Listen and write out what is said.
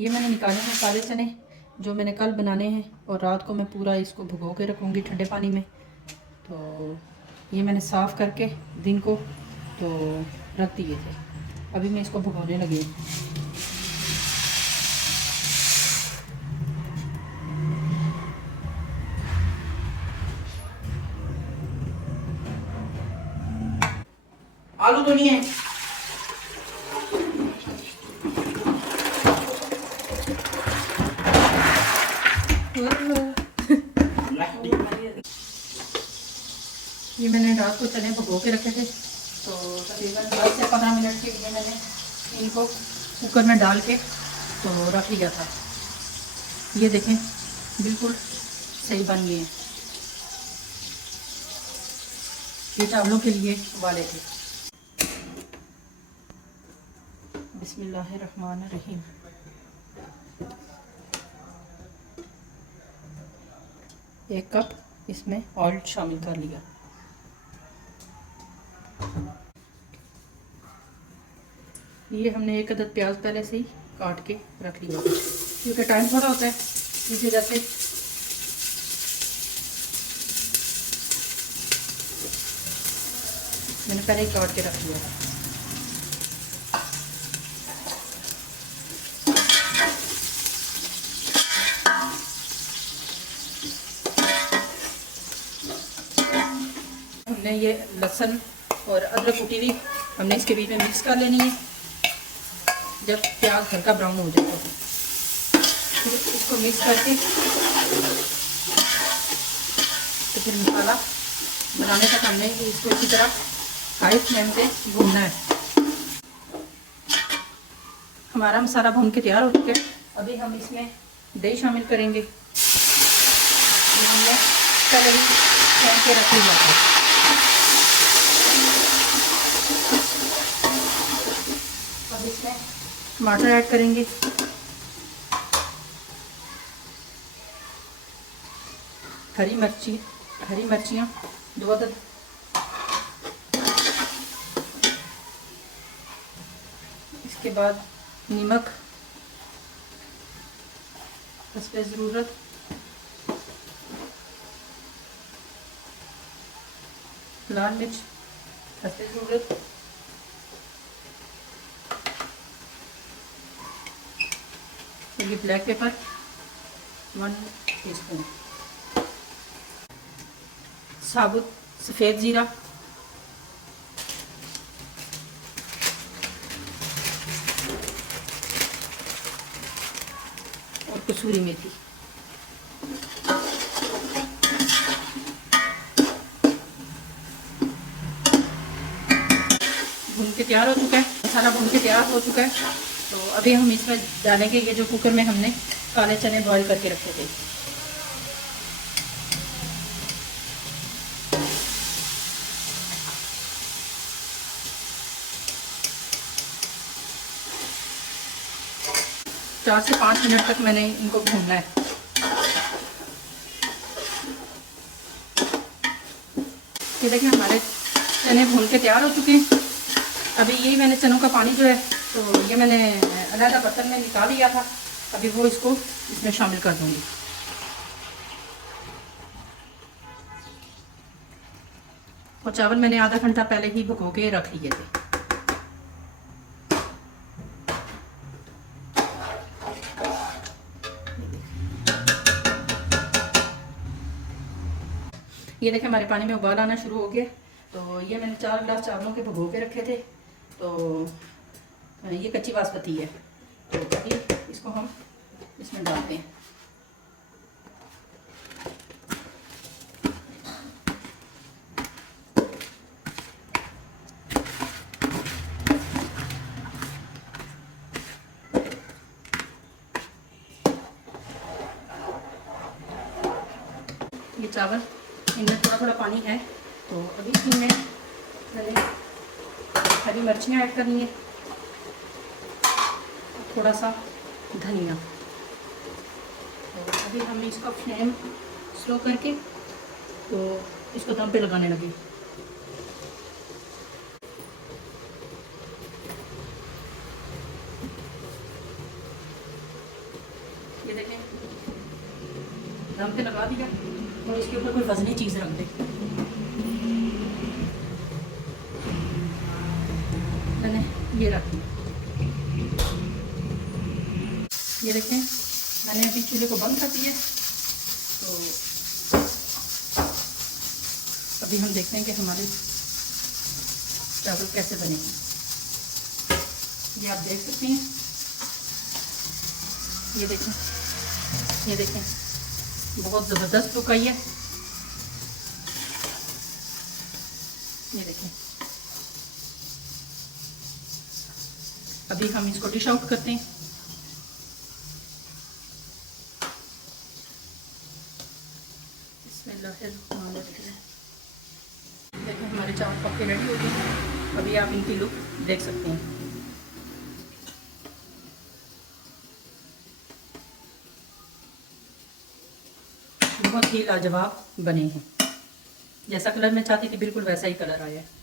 ये मैंने निकाले हैं काले चने जो मैंने कल बनाने हैं, और रात को मैं पूरा इसको भिगो के रखूँगी ठंडे पानी में। तो ये मैंने साफ़ करके दिन को तो रख दिए थे, अभी मैं इसको भिगोने लगी हूँ। आलू तो नहीं है। ये मैंने रात को चने भिगो के रखे थे, तो तकरीबन 10 से 15 मिनट के लिए मैंने इनको कुकर में डाल के तो रख लिया था। ये देखें बिल्कुल सही बन गए हैं। ये चावलों के लिए उबाले थे। बिस्मिल्लाहिर्रहमानिर्रहीम। एक कप इसमें ऑयल शामिल कर लिया। ये हमने एक अदद प्याज पहले से ही काट के रख लिया क्योंकि टाइम थोड़ा होता है, इस वजह से मैंने पहले ही काट के रख लिया। हमने ये लहसुन और अदरक कुटी हुई हमने इसके बीच में मिक्स कर लेनी है। जब प्याज हल्का ब्राउन हो जाए तो फिर इसको मिक्स करके तो फिर मसाला बनाने तक हमने इसको इसी तरह हाई फ्लेम पे भूनना है। हमारा मसाला भून के तैयार हो चुका है। अभी हम इसमें दही शामिल करेंगे। हमने पहले ही छान के रख लिया था। अब इसमें टमाटर ऐड करेंगे, हरी मिर्चियाँ 2 अदद, इसके बाद नमक हस्बे ज़रूरत, लाल मिर्च हस्बे ज़रूरत, ये ब्लैक पेपर 1 टीस्पून, साबुत सफ़ेद ज़ीरा, और कसूरी मेथी। भून के तैयार हो चुका है, मसाला भून के तैयार हो चुका है। तो अभी हम इसमें डालेंगे ये जो कुकर में हमने काले चने बॉईल करके रखे थे। चार से 5 मिनट तक मैंने इनको भूनना है। ये देखिए हमारे चने भून के तैयार हो चुके हैं। अभी यही मैंने चनों का पानी जो है तो ये मैंने अलग बर्तन में निकाल लिया था। अभी वो इसको इसमें शामिल कर दूंगी। और चावल मैंने आधा घंटा पहले ही भिगो के रख लिए थे। ये देखें हमारे पानी में उबाल आना शुरू हो गया। तो ये मैंने 4 गिलास चावलों के भिगो के रखे थे। तो ये कच्ची बासमती है, तो अभी इसको हम इसमें डालते हैं। ये चावल इनमें थोड़ा थोड़ा पानी है, तो अभी इसमें मैंने हरी मिर्चियाँ ऐड करनी है, थोड़ा सा धनिया। तो अभी हम इसका फ्लेम स्लो करके तो इसको दम पे लगाने लगे। ये देखें, दम पे लगा दिया और इसके ऊपर कोई वजनी चीज़ रख दे। मैंने ये रख दिया। ये देखें, मैंने अभी चूल्हे को बंद कर दिया। तो अभी हम देखते हैं कि हमारे चावल कैसे बनेंगे। ये आप देख सकते हैं, ये देखें, ये देखें, बहुत ज़बरदस्त लुक आई है। ये देखें, अभी हम इसको डिश आउट करते हैं। देखिए हमारे चावल पक्के रेडी हो गए। अभी आप इनकी लुक देख सकते हैं। बहुत ही लाजवाब बने हैं। जैसा कलर मैं चाहती थी बिल्कुल वैसा ही कलर आया है।